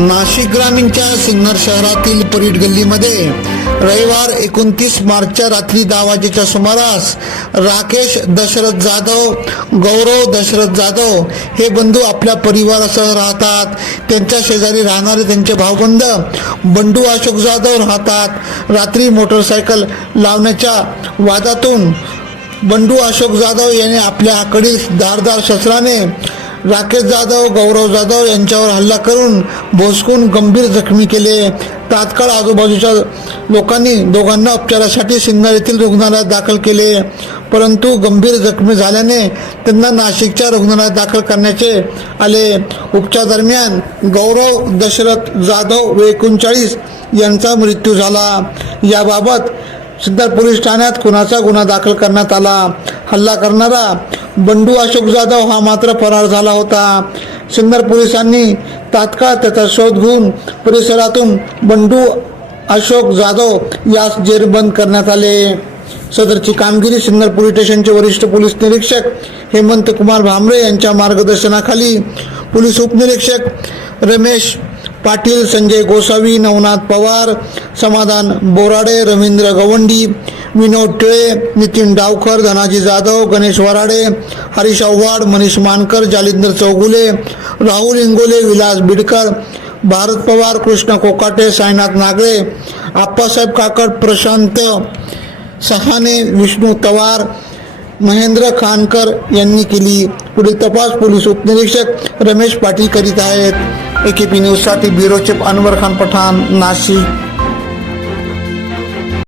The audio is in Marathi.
नाशिक ग्रामीणच्या सिन्नर शहरातील परीट गल्लीमध्ये रविवार 29 मार्चच्या रात्री 10 वाजेच्या सुमारास राकेश दशरथ जाधव, गौरव दशरथ जाधव हे बंधू आपल्या परिवारासह राहतात. त्यांच्या शेजारी राहणारे त्यांचे भाऊबंद बंडू अशोक जाधव राहतात. रात्री मोटरसायकल लावण्याच्या वादातून बंडू अशोक जाधव यांनी आपल्या हाकडील धारदार शस्त्राने राकेश जाधव, गौरव जाधव यांच्यावर हल्ला करून भोसकून गंभीर जखमी केले. तात्काळ आजूबाजूच्या लोकांनी दोघांना उपचारासाठी सिन्नर येथील रुग्णालयात दाखल केले, परंतु गंभीर जखमी झाल्याने त्यांना नाशिकच्या रुग्णालयात दाखल करण्याचे आले. उपचार दरम्यान गौरव दशरथ जाधव व 39 यांचा मृत्यू झाला. याबाबत सिन्नर पोलीस ठाण्यात खुनाचा गुन्हा दाखल करण्यात आला. हल्ला करणारा बंडू अशोक जाधव हा मात्र फरार झाला होता. सिन्नर पोलिसांनी तात्काळ त्याचा शोध घेऊन परिसरातून बंडू अशोक जाधव यास जेरबंद करण्यात आले. सदरची कामगिरी सिन्नर पोलीस स्टेशनचे वरिष्ठ पोलीस निरीक्षक हेमंत कुमार भामरे यांच्या मार्गदर्शनाखाली पोलीस उपनिरीक्षक रमेश पाटील, संजय गोसावी, नवनाथ पवार, समाधान बोराडे, रवींद्र गवंडी, विनोद टिळे, नितीन डावकर, धनाजी जाधव, गणेश वराडे, हरीश आव्हाड, मनीष मानकर, जालिंदर चौगुले, राहुल इंगोले, विलास बिडकर, भारत पवार, कृष्ण कोकाटे, साईनाथ नागरे, आप्पासाहेब काकड, प्रशांत सहाने, विष्णू तवार, महेंद्र खानकर यांनी केली. पुढील तपास पोलीस उपनिरीक्षक रमेश पाटील करीत आहेत. AKP न्यूज साठी ब्युरो चीफ अनवर खान पठाण, नाशिक.